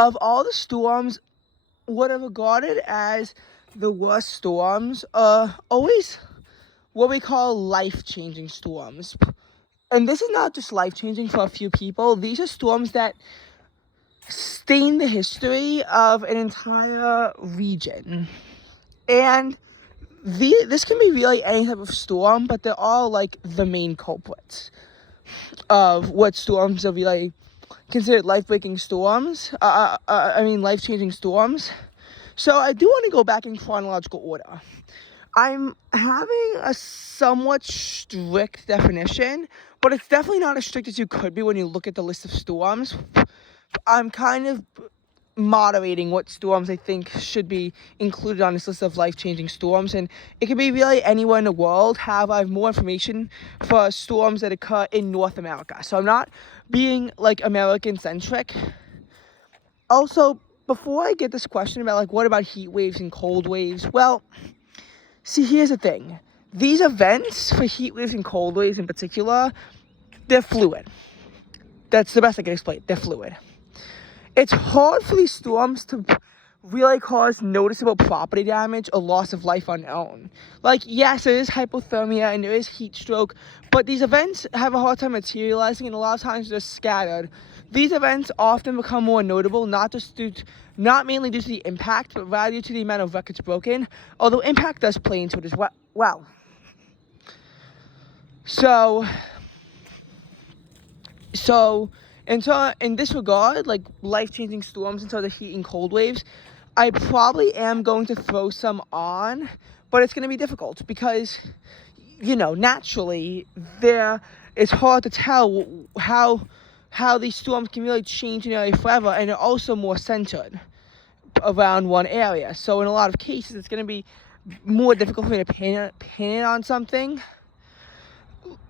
Of all the storms, what are regarded as the worst storms are always what we call life-changing storms. And this is not just life-changing for a few people. These are storms that stain the history of an entire region. And this can be really any type of storm, but they're all like the main culprits of what storms are really considered life-breaking storms. Life-changing storms. So I do want to go back in chronological order. I'm having a somewhat strict definition, but it's definitely not as strict as you could be when you look at the list of storms. I'm kind of moderating what storms I think should be included on this list of life-changing storms, and it could be really anywhere in the world. However, I have more information for storms that occur in North America, so I'm not being like American-centric. Also, before I get this question about like what about heat waves and cold waves, well, see, here's the thing. These events for heat waves and cold waves in particular, they're fluid. That's the best I can explain. They're fluid. It's hard for these storms to really cause noticeable property damage or loss of life on their own. Like, yes, there is hypothermia and there is heat stroke, but these events have a hard time materializing, and a lot of times they're scattered. These events often become more notable, not mainly due to the impact, but rather due to the amount of records broken, although impact does play into it as well. So in this regard, like life-changing storms into the heat and cold waves, I probably am going to throw some on, but it's going to be difficult because, naturally, it's hard to tell how these storms can really change an area forever, and they're also more centered around one area. So in a lot of cases, it's going to be more difficult for me to pin it on something.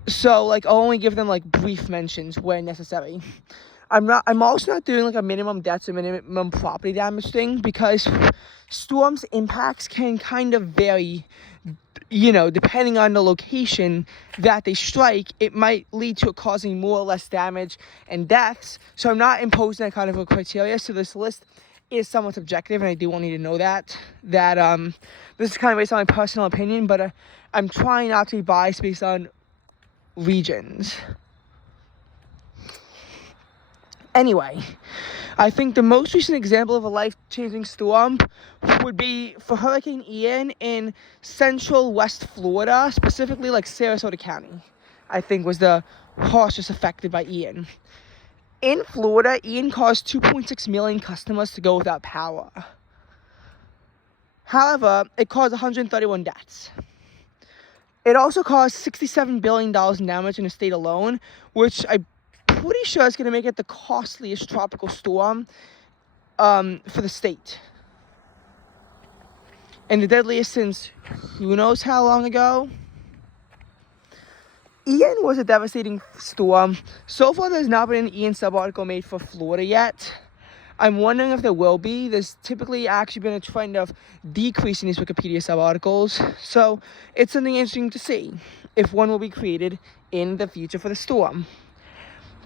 So like I'll only give them like brief mentions where necessary. I'm also not doing like a minimum deaths or minimum property damage thing, because storms impacts can kind of vary, depending on the location that they strike. It might lead to it causing more or less damage and deaths. So I'm not imposing that kind of a criteria. So this list is somewhat subjective, and I do want you to know that this is kind of based on my personal opinion, but I'm trying not to be biased based on regions. Anyway, I think the most recent example of a life-changing storm would be for Hurricane Ian in central West Florida, specifically like Sarasota County, I think was the harshest affected by Ian. In Florida, Ian caused 2.6 million customers to go without power. However, it caused 131 deaths. It also caused $67 billion in damage in the state alone, which I'm pretty sure is going to make it the costliest tropical storm for the state. And the deadliest since who knows how long ago. Ian was a devastating storm. So far, there's not been an Ian sub-article made for Florida yet. I'm wondering if there will be. There's typically actually been a trend of decreasing these Wikipedia sub-articles. So it's something interesting to see if one will be created in the future for the storm.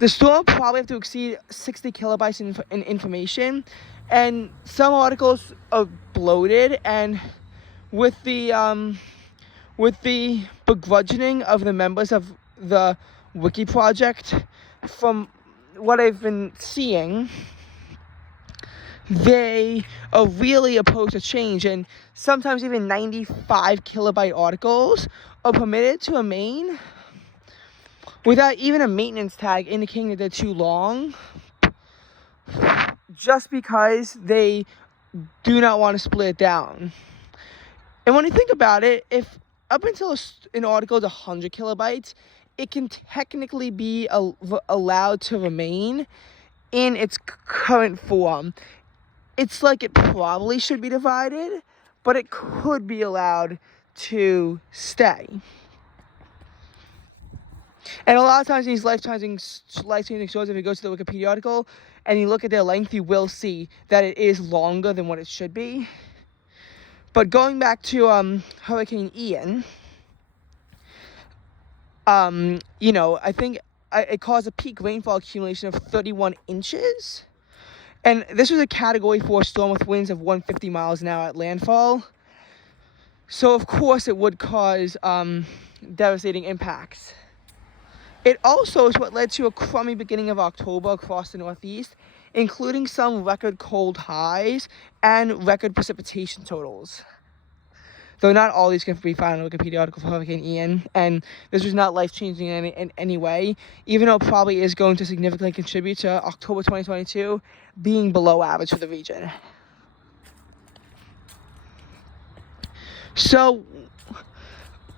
The storm probably have to exceed 60 kilobytes in information, and some articles are bloated, and with the begrudging of the members of the Wiki project, from what I've been seeing, they are really opposed to change, and sometimes even 95 kilobyte articles are permitted to remain without even a maintenance tag indicating that they're too long, just because they do not want to split it down. And when you think about it, if up until an article is 100 kilobytes, it can technically be allowed to remain in its current form. It's like it probably should be divided, but it could be allowed to stay. And a lot of times these life-changing stories, if you go to the Wikipedia article and you look at their length, you will see that it is longer than what it should be. But going back to Hurricane Ian, I think it caused a peak rainfall accumulation of 31 inches. And this was a Category 4 storm with winds of 150 miles an hour at landfall. So, of course, it would cause devastating impacts. It also is what led to a crummy beginning of October across the Northeast, including some record cold highs and record precipitation totals. Though not all these can be found in a Wikipedia article for Hurricane Ian, and this was not life-changing in any way, even though it probably is going to significantly contribute to October 2022 being below average for the region. So,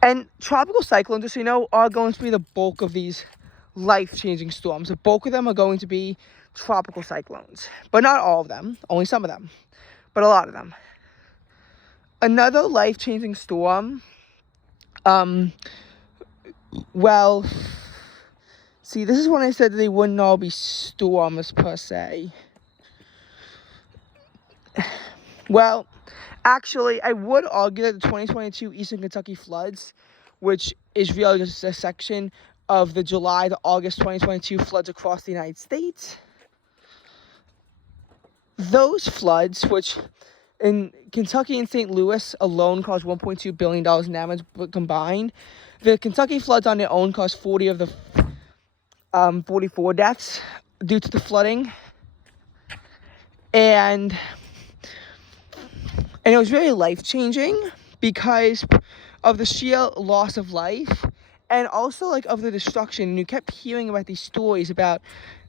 and tropical cyclones, just so you know, are going to be the bulk of these life-changing storms. The bulk of them are going to be tropical cyclones, but not all of them, only some of them, but a lot of them. Another life-changing storm, well, see, this is when I said that they wouldn't all be storms per se. Well, actually, I would argue that the 2022 Eastern Kentucky floods, which is really just a section of the July to August 2022 floods across the United States, those floods, which in Kentucky and St. Louis alone caused $1.2 billion in damage combined, the Kentucky floods on their own caused 40 of the 44 deaths due to the flooding. And it was very life-changing because of the sheer loss of life and also like of the destruction. And you kept hearing about these stories about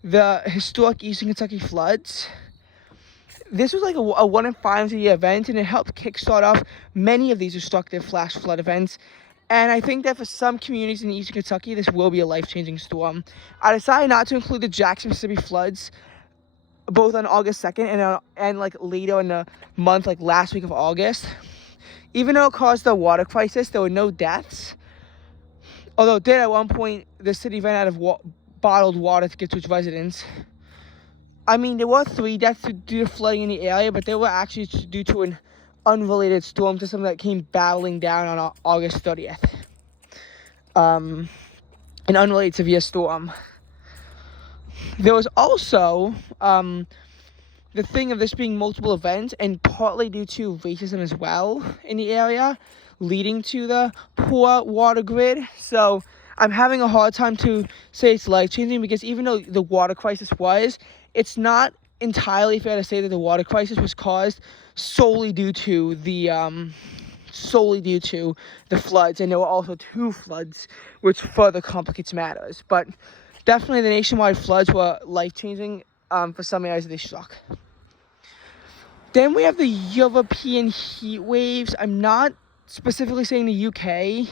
the historic Eastern Kentucky floods. This was like a 1 in 5 year event, and it helped kickstart off many of these destructive flash flood events. And I think that for some communities in Eastern Kentucky, this will be a life-changing storm. I decided not to include the Jackson, Mississippi floods, both on August 2nd and like later in the month, like last week of August. Even though it caused a water crisis, there were no deaths. Although it did at one point, the city ran out of bottled water to give to its residents. I mean, there were 3 deaths due to flooding in the area, but they were actually due to an unrelated storm system that came battling down on August 30th. An unrelated severe storm. There was also the thing of this being multiple events, and partly due to racism as well in the area, leading to the poor water grid. So I'm having a hard time to say it's life-changing because even though the water crisis was, it's not entirely fair to say that the water crisis was caused solely due to the floods, and there were also 2 floods, which further complicates matters. But definitely the nationwide floods were life-changing for some areas that they struck. Then we have the European heat waves. I'm not specifically saying the UK.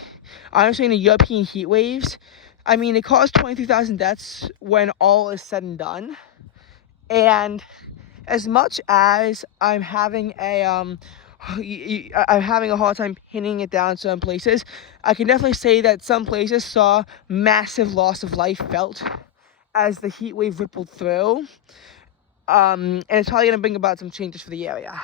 I'm saying the European heat waves. I mean, it caused 23,000 deaths when all is said and done. And as much as I'm having a hard time pinning it down in certain places, I can definitely say that some places saw massive loss of life felt as the heat wave rippled through. And it's probably going to bring about some changes for the area.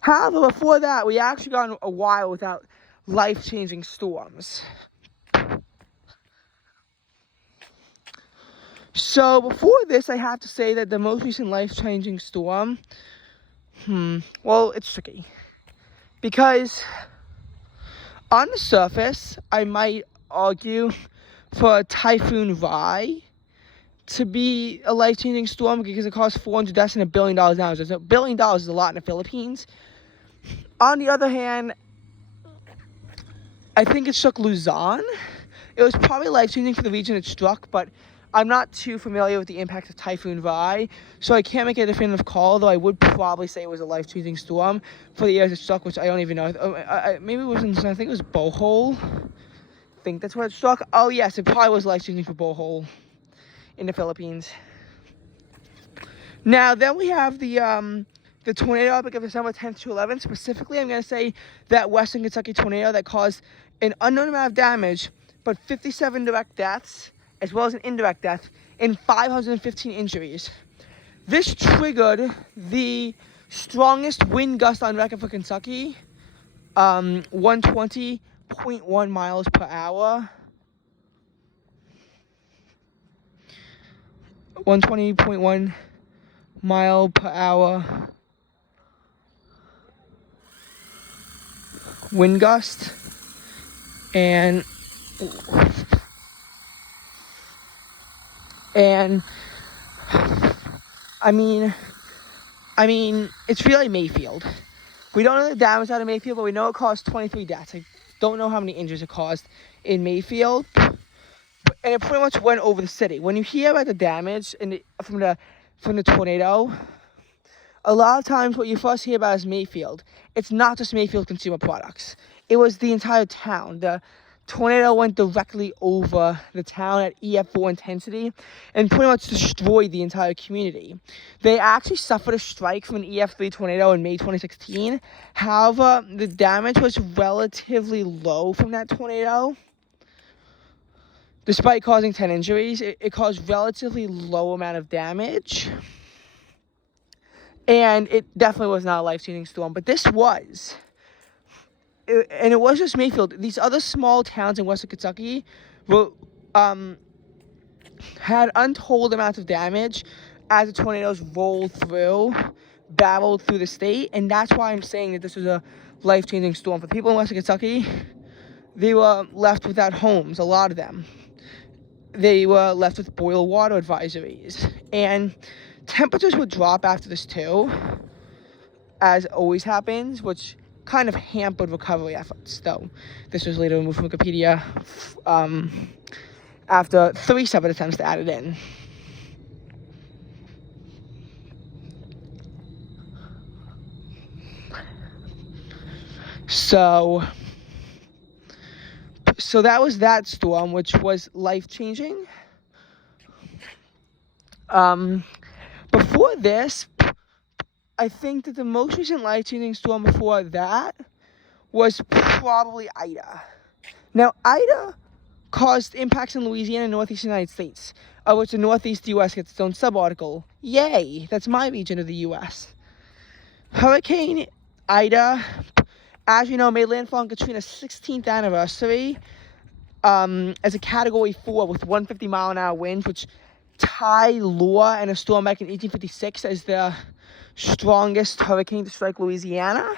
However, before that, we actually got a while without life-changing storms. So before this, I have to say that the most recent life-changing storm, well, it's tricky. Because on the surface, I might argue for Typhoon Rai to be a life-changing storm because it caused 400 deaths and $1 billion damage. $1 billion is a lot in the Philippines. On the other hand, I think it struck Luzon. It was probably life-changing for the region it struck, but I'm not too familiar with the impact of Typhoon Rai, so I can't make a definitive call, though I would probably say it was a life-changing storm for the areas it struck, which I don't even know. Maybe it wasn't, I think it was Bohol. I think that's where it struck. Oh, yes, it probably was life-changing for Bohol in the Philippines. Now, then we have the tornado outbreak of December 10th to 11th. Specifically, I'm going to say that Western Kentucky tornado that caused an unknown amount of damage, but 57 direct deaths, as well as an indirect death, and 515 injuries. This triggered the strongest wind gust on record for Kentucky, 120.1 miles per hour. 120.1 mile per hour wind gust, and I mean, it's really Mayfield. We don't know the damage out of Mayfield, but we know it caused 23 deaths. I don't know how many injuries it caused in Mayfield, and it pretty much went over the city. When you hear about the damage from the tornado, a lot of times what you first hear about is Mayfield. It's not just Mayfield Consumer Products. It was the entire town. The tornado went directly over the town at EF4 intensity and pretty much destroyed the entire community. They actually suffered a strike from an EF3 tornado in May 2016. However, the damage was relatively low from that tornado. Despite causing 10 injuries, it caused relatively low amount of damage. And it definitely was not a life-changing storm, but this was. And it was just Mayfield. These other small towns in western Kentucky were, had untold amounts of damage as the tornadoes rolled through, battled through the state, and that's why I'm saying that this was a life-changing storm. For people in western Kentucky, they were left without homes, a lot of them. They were left with boil water advisories, and temperatures would drop after this too, as always happens, which kind of hampered recovery efforts, though this was later removed from Wikipedia after 3 separate attempts to add it in. So that was that storm, which was life-changing. Before this, I think that the most recent life-changing storm before that was probably Ida. Now, Ida caused impacts in Louisiana and northeastern United States, of which the northeast U.S. gets its own sub-article. Yay! That's my region of the U.S. Hurricane Ida, as you know, made landfall on Katrina's 16th anniversary as a Category 4 with 150-mile-an-hour winds, which tied Laura and a storm back in 1856 as the strongest hurricane to strike Louisiana.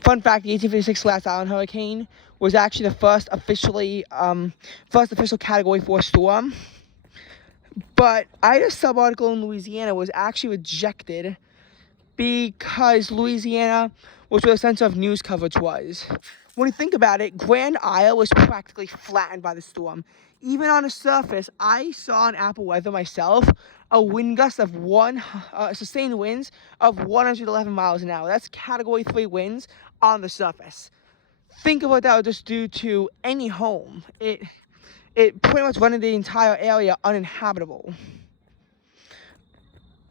Fun fact, the 1856 Glass Island hurricane was actually the first official Category 4 storm. But Ida's subarticle in Louisiana was actually rejected because Louisiana was where the center of news coverage was. When you think about it, Grand Isle was practically flattened by the storm. Even on the surface, I saw on Apple Weather myself a wind gust of sustained winds of 111 miles an hour. That's Category 3 winds on the surface. Think of what that would just do to any home. It pretty much rendered the entire area uninhabitable.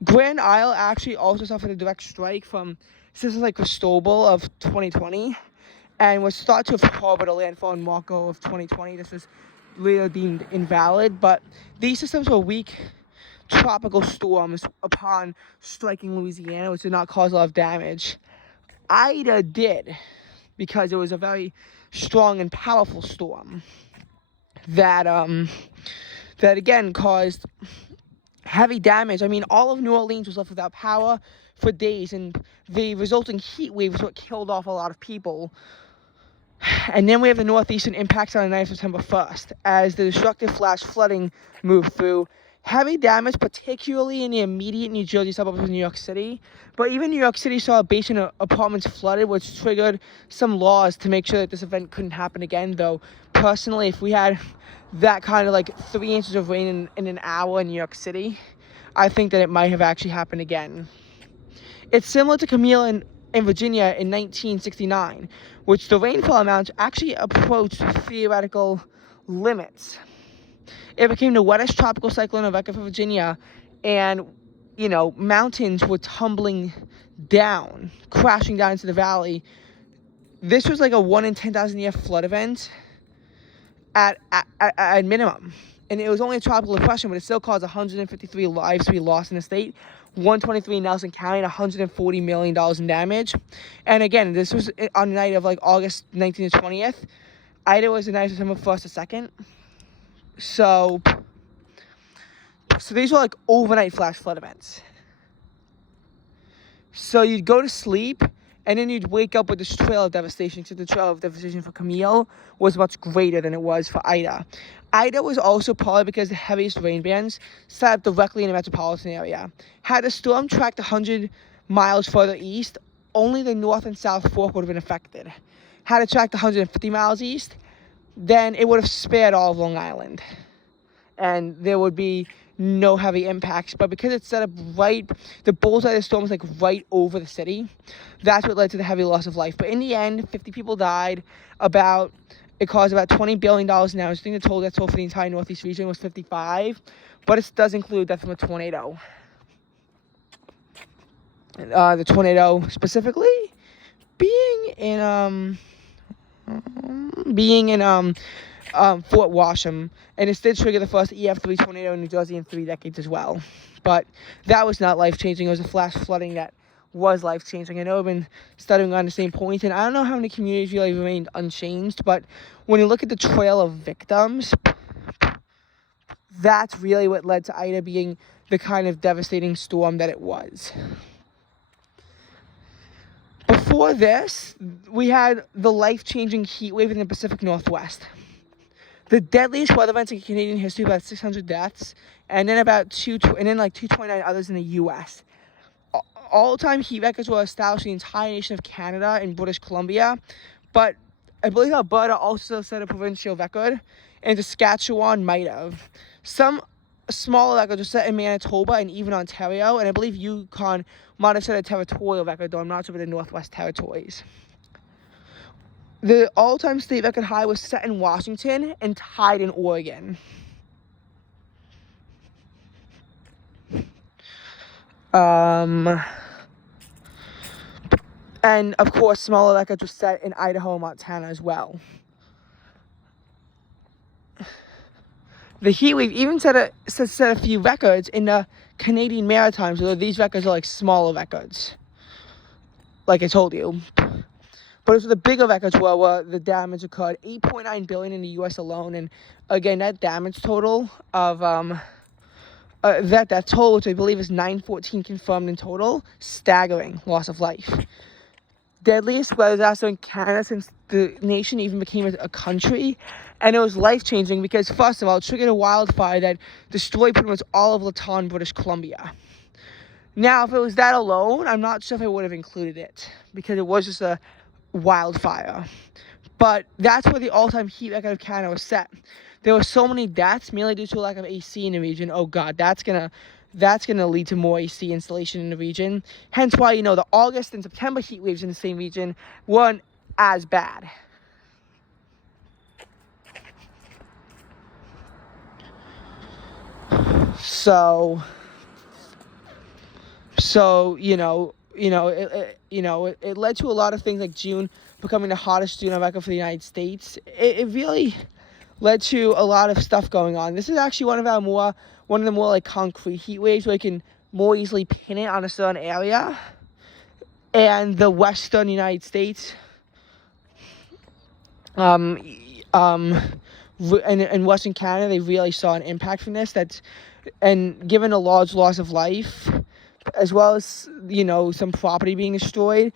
Grand Isle actually also suffered a direct strike from systems like Cristobal of 2020 and was thought to have harbored a landfall in Marco of 2020. This was later deemed invalid, but these systems were weak tropical storms upon striking Louisiana, which did not cause a lot of damage. Ida did, because it was a very strong and powerful storm that again caused heavy damage. I mean, all of New Orleans was left without power for days, and the resulting heat wave was what killed off a lot of people. And then we have the northeastern impacts on the night of September 1st, as the destructive flash flooding moved through. Heavy damage, particularly in the immediate New Jersey suburbs of New York City. But even New York City saw a basement of apartments flooded, which triggered some laws to make sure that this event couldn't happen again. Though, personally, if we had that kind of 3 inches of rain in an hour in New York City, I think that it might have actually happened again. It's similar to Camille in Virginia in 1969, which the rainfall amounts actually approached theoretical limits. It became the wettest tropical cyclone of record for Virginia, and, mountains were tumbling down, crashing down into the valley. This was like a 1 in 10,000 year flood event at minimum. And it was only a tropical depression, but it still caused 153 lives to be lost in the state, 123 in Nelson County, and $140 million in damage. And again, this was on the night of August 19th to 20th. Ida was the night of September 1st to 2nd. So So these were like overnight flash flood events. So you'd go to sleep, and then you'd wake up with this trail of devastation. So the trail of devastation for Camille was much greater than it was for Ida. Ida was also probably because the heaviest rain bands set up directly in the metropolitan area. Had the storm tracked 100 miles further east, only the North and South Fork would have been affected. Had it tracked 150 miles east, then it would have spared all of Long Island, and there would be no heavy impacts. But because it's set up right, the bullseye of the storm was like right over the city, that's what led to the heavy loss of life. But in the end, 50 people died. It caused about $20 billion in damage. I think the total death toll for the entire Northeast region was 55, but it does include death from a tornado. The tornado specifically being in Fort Washam, and it did trigger the first EF3 tornado in New Jersey in 3 decades as well. But that was not life-changing. It was a flash flooding that was life-changing. I know I've been studying on the same point, and I don't know how many communities really remained unchanged, but when you look at the trail of victims, that's really what led to Ida being the kind of devastating storm that it was. Before this, we had the life-changing heat wave in the Pacific Northwest. The deadliest weather events in Canadian history, about 600 deaths, and then like 229 others in the U.S. All-time heat records were established in the entire nation of Canada and British Columbia, but I believe Alberta also set a provincial record, and Saskatchewan might have. Some smaller records were set in Manitoba and even Ontario, and I believe Yukon might have set a territorial record, though I'm not sure about the Northwest Territories. The all-time state record high was set in Washington and tied in Oregon. And of course, smaller records were set in Idaho and Montana as well. The heat wave even set a few records in the Canadian Maritimes, although these records are like smaller records, like I told you. But the bigger records were where the damage occurred. $8.9 billion in the U.S. alone, and again, that damage total of that total, which I believe is 914 confirmed in total, staggering loss of life. Deadliest weather disaster in Canada since the nation even became a country, and it was life-changing because, first of all, it triggered a wildfire that destroyed pretty much all of Laton, British Columbia. Now, if it was that alone, I'm not sure if I would have included it, because it was just a wildfire. But that's where the all-time heat record of Canada was set. There were so many deaths, mainly due to a lack of AC in the region. Oh God, that's gonna lead to more AC installation in the region. Hence why, the August and September heat waves in the same region weren't as bad. So it led to a lot of things, like June becoming the hottest June on record for the United States. It really led to a lot of stuff going on. This is actually one of the more like concrete heat waves where you can more easily pin it on a certain area. And the western United States, and Western Canada, they really saw an impact from this. And given a large loss of life, as well as, some property being destroyed,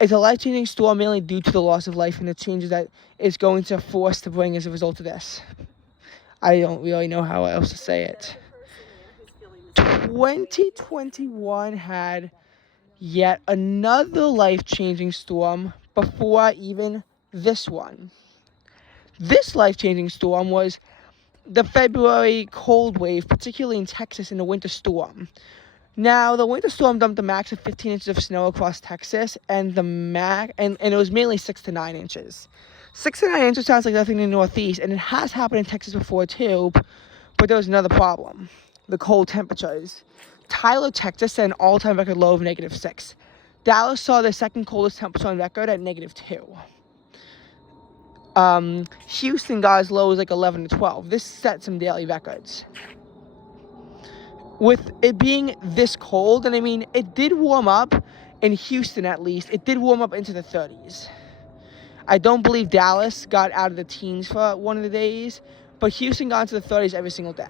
it's a life-changing storm mainly due to the loss of life and the changes that it's going to force to bring as a result of this. I don't really know how else to say it. 2021 had yet another life-changing storm before even this one. This life-changing storm was the February cold wave, particularly in Texas in the winter storm. Now, the winter storm dumped a max of 15 inches of snow across Texas, and it was mainly 6 to 9 inches. 6 to 9 inches sounds like nothing in the Northeast, and it has happened in Texas before too, but there was another problem: the cold temperatures. Tyler, Texas, set an all-time record low of -6. Dallas saw the second coldest temperature on record at -2. Houston got as low as like 11 to 12. This set some daily records. With it being this cold, and I mean, it did warm up in Houston at least. It did warm up into the 30s. I don't believe Dallas got out of the teens for one of the days, but Houston got into the 30s every single day.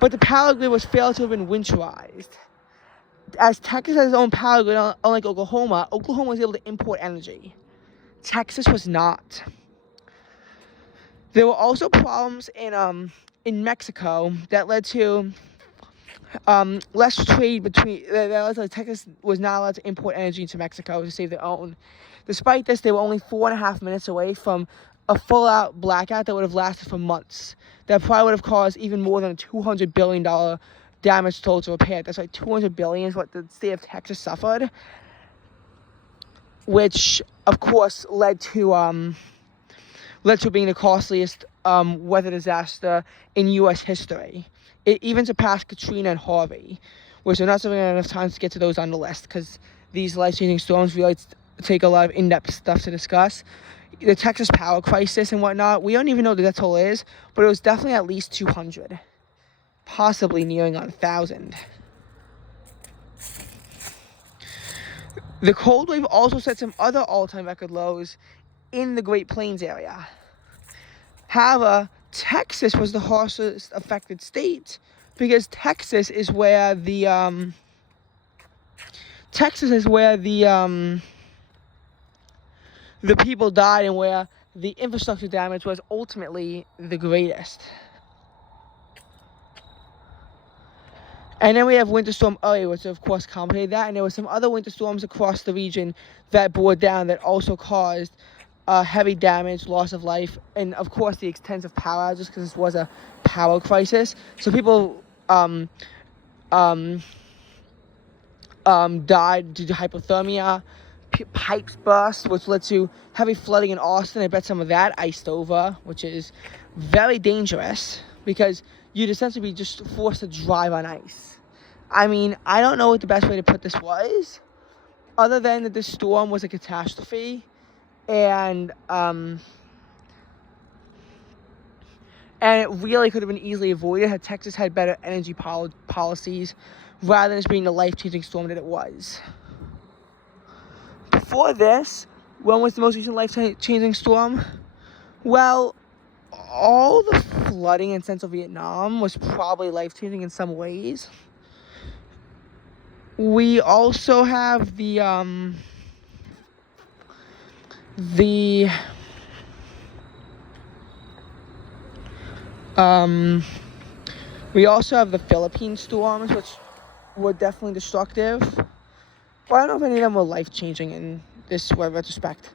but the power grid was failed to have been winterized. As Texas has its own power grid, unlike Oklahoma, Oklahoma was able to import energy. Texas was not. There were also problems in Mexico that led to less trade between. Texas was not allowed to import energy into Mexico to save their own. Despite this, they were only 4.5 minutes away from a full-out blackout that would have lasted for months. That probably would have caused even more than a $200 billion damage total to repair. That's like $200 billion is what the state of Texas suffered, which of course led to being the costliest weather disaster in U.S. history. It even surpassed Katrina and Harvey, which I'm not having enough time to get to those on the list because these life-changing storms really take a lot of in-depth stuff to discuss. The Texas power crisis and whatnot, we don't even know what the death toll is, but it was definitely at least 200, possibly nearing 1,000. The cold wave also set some other all-time record lows in the Great Plains area. However, Texas was the harshest affected state because Texas is where the people died and where the infrastructure damage was ultimately the greatest. And then we have Winter Storm Uri, which of course complicated that, and there were some other winter storms across the region that bore down that also caused heavy damage, loss of life, and of course the extensive power outages because this was a power crisis. So people died due to hypothermia. Pipes burst, which led to heavy flooding in Austin. I bet some of that iced over, which is very dangerous because you'd essentially be just forced to drive on ice. I mean, I don't know what the best way to put this was, other than that this storm was a catastrophe, and it really could have been easily avoided had Texas had better energy policies rather than just being the life-changing storm that it was. Before this, when was the most recent life-changing storm? Well, all the flooding in central Vietnam was probably life-changing in some ways. We also have we also have the Philippine storms, which were definitely destructive. Well, I don't know if any of them were life-changing in this retrospect.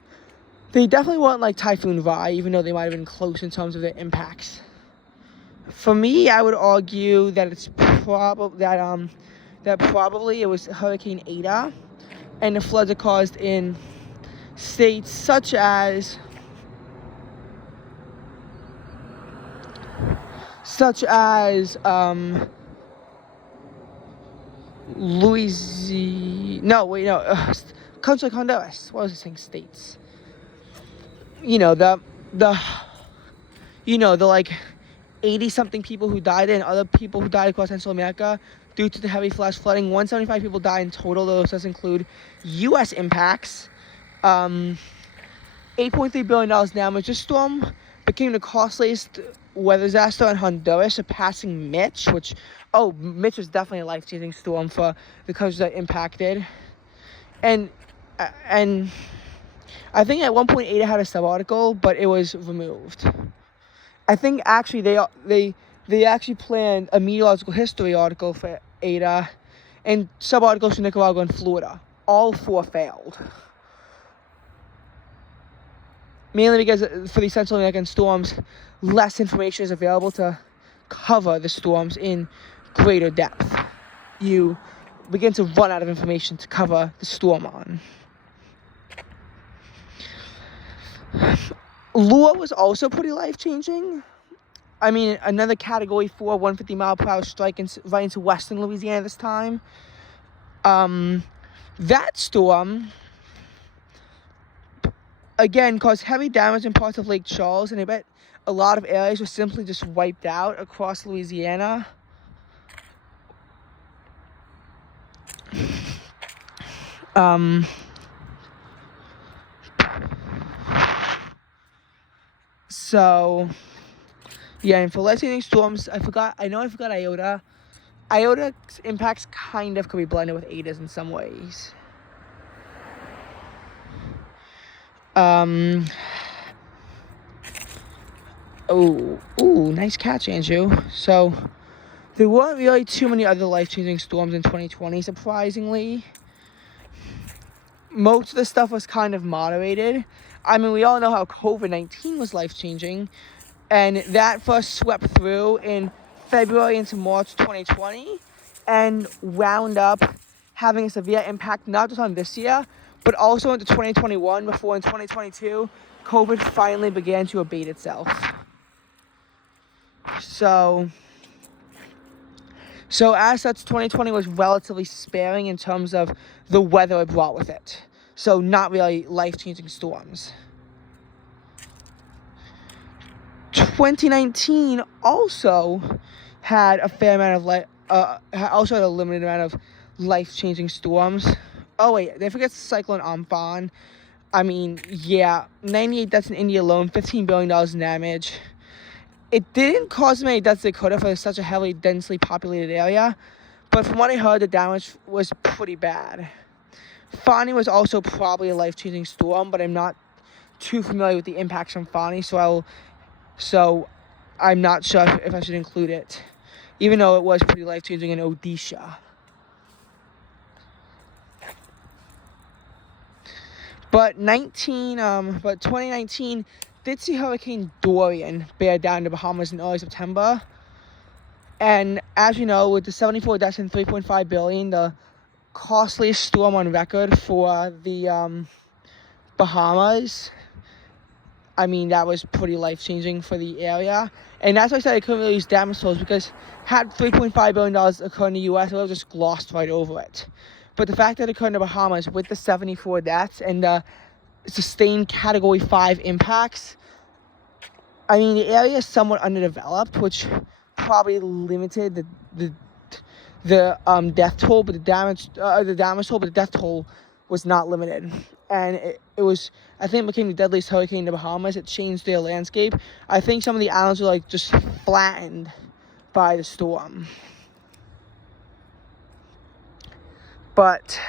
They definitely weren't like Typhoon Rai, even though they might have been close in terms of their impacts. For me, I would argue that it's probably it was Hurricane Eta, and the floods it caused in states such as countries like Honduras. What was I saying? States. The like 80-something people who died and other people who died across Central America due to the heavy flash flooding. 175 people died in total. Those does include U.S. impacts. $8.3 billion damage. This storm became the costliest weather disaster in Honduras, surpassing Mitch, Mitch was definitely a life-changing storm for the countries that impacted. And I think at one point Eta had a sub-article, but it was removed. I think actually they actually planned a meteorological history article for Eta and sub-articles for Nicaragua and Florida. All 4 failed. Mainly because for these Central American storms, less information is available to cover the storms in greater depth. You begin to run out of information to cover the storm on. Lua was also pretty life-changing. I mean, another Category 4, 150-mile-per-hour strike right into western Louisiana this time. That storm, again, caused heavy damage in parts of Lake Charles, and I bet a lot of areas were simply just wiped out across Louisiana. So Yeah, and for life-changing storms, I forgot Iota. Iota's impacts kind of could be blended with Ada's in some ways. Nice catch, Andrew. So, there weren't really too many other life-changing storms in 2020, surprisingly. Most of the stuff was kind of moderated. I mean, we all know how COVID-19 was life-changing, and that first swept through in February into March 2020 and wound up having a severe impact not just on this year, but also into 2021, before in 2022, COVID finally began to abate itself. So as such, 2020 was relatively sparing in terms of the weather it brought with it. So not really life-changing storms. 2019 also had a fair amount of also had a limited amount of life-changing storms. Oh wait, they forget Cyclone Amphan. I mean, yeah, 98 deaths in India alone, $15 billion in damage. It didn't cause many deaths it could have for such a heavily, densely populated area, but from what I heard, the damage was pretty bad. Fani was also probably a life-changing storm, but I'm not too familiar with the impacts from Fani, so I'm not sure if I should include it, even though it was pretty life-changing in Odisha. But 2019 did see Hurricane Dorian bear down the Bahamas in early September. And as you know, with the 74 deaths and $3.5 billion, the costliest storm on record for the Bahamas, I mean, that was pretty life-changing for the area. And that's why I said I couldn't really use damage totals, because had $3.5 billion occur in the U.S., I would have just glossed right over it. But the fact that it occurred in the Bahamas with the 74 deaths and the sustained Category 5 impacts, I mean, the area is somewhat underdeveloped, which probably limited the death toll, but the damage toll, but the death toll was not limited. And it was, I think it became the deadliest hurricane in the Bahamas. It changed their landscape. I think some of the islands were like just flattened by the storm. But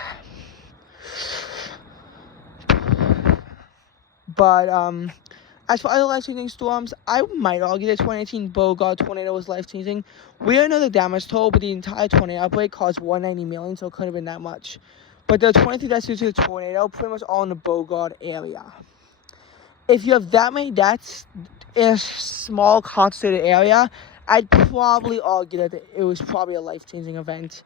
as for other life-changing storms, I might argue that 2018 Bogart tornado was life-changing. We don't know the damage toll, but the entire tornado outbreak caused $190 million, so it couldn't have been that much. But there are 23 deaths due to the tornado, pretty much all in the Bogart area. If you have that many deaths in a small, concentrated area, I'd probably argue that it was probably a life-changing event.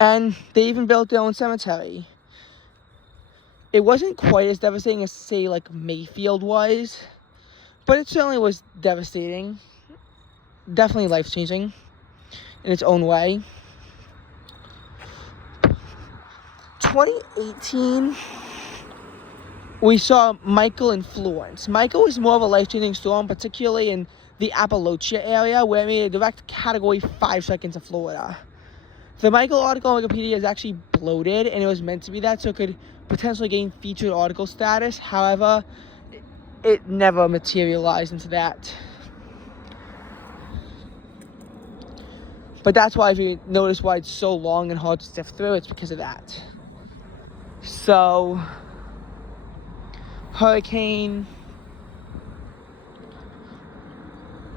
And they even built their own cemetery. It wasn't quite as devastating as, say, like Mayfield was, but it certainly was devastating. Definitely life-changing in its own way. 2018, we saw Michael and Florence. Michael was more of a life-changing storm, particularly in the Appalachia area, where it made a direct Category 5 strike into Florida. The Michael article on Wikipedia is actually bloated, and it was meant to be that, so it could potentially gain featured article status. However, it never materialized into that. But that's why, if you notice why it's so long and hard to sift through, it's because of that. So, Hurricane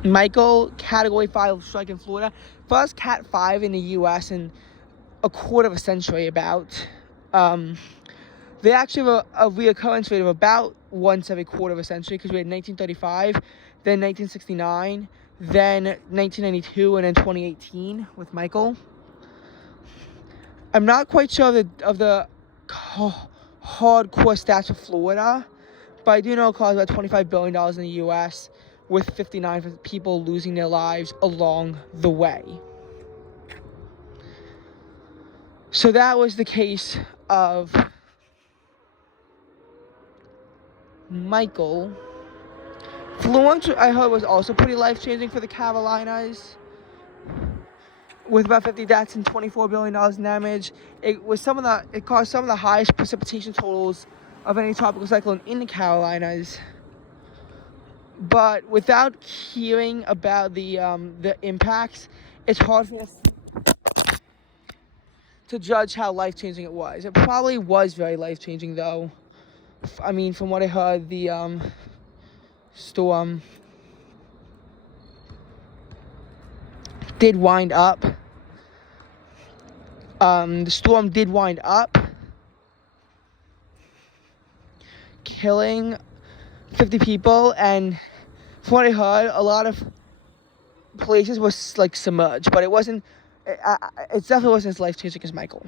Michael, Category 5 strike in Florida. First Cat 5 in the U.S. in a quarter of a century about. They actually have a reoccurrence rate of about once every quarter of a century, because we had 1935, then 1969, then 1992, and then 2018 with Michael. I'm not quite sure of the hardcore stats of Florida, but I do know it caused about $25 billion in the U.S., with 59 people losing their lives along the way. So that was the case of Michael. Florence, I heard, was also pretty life-changing for the Carolinas, with about 50 deaths and $24 billion in damage. It caused some of the highest precipitation totals of any tropical cyclone in the Carolinas. But without hearing about the impacts, it's hard for us to judge how life-changing it was. It probably was very life-changing, though. I mean, from what I heard, the storm did wind up. The storm did wind up killing 50 people, and from what I heard, a lot of places was like submerged, but it wasn't. It definitely wasn't as life-changing as Michael.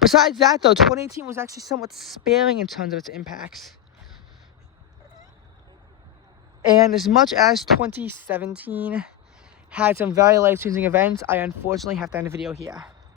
Besides that, though, 2018 was actually somewhat sparing in terms of its impacts. And as much as 2017 had some very life-changing events, I unfortunately have to end the video here.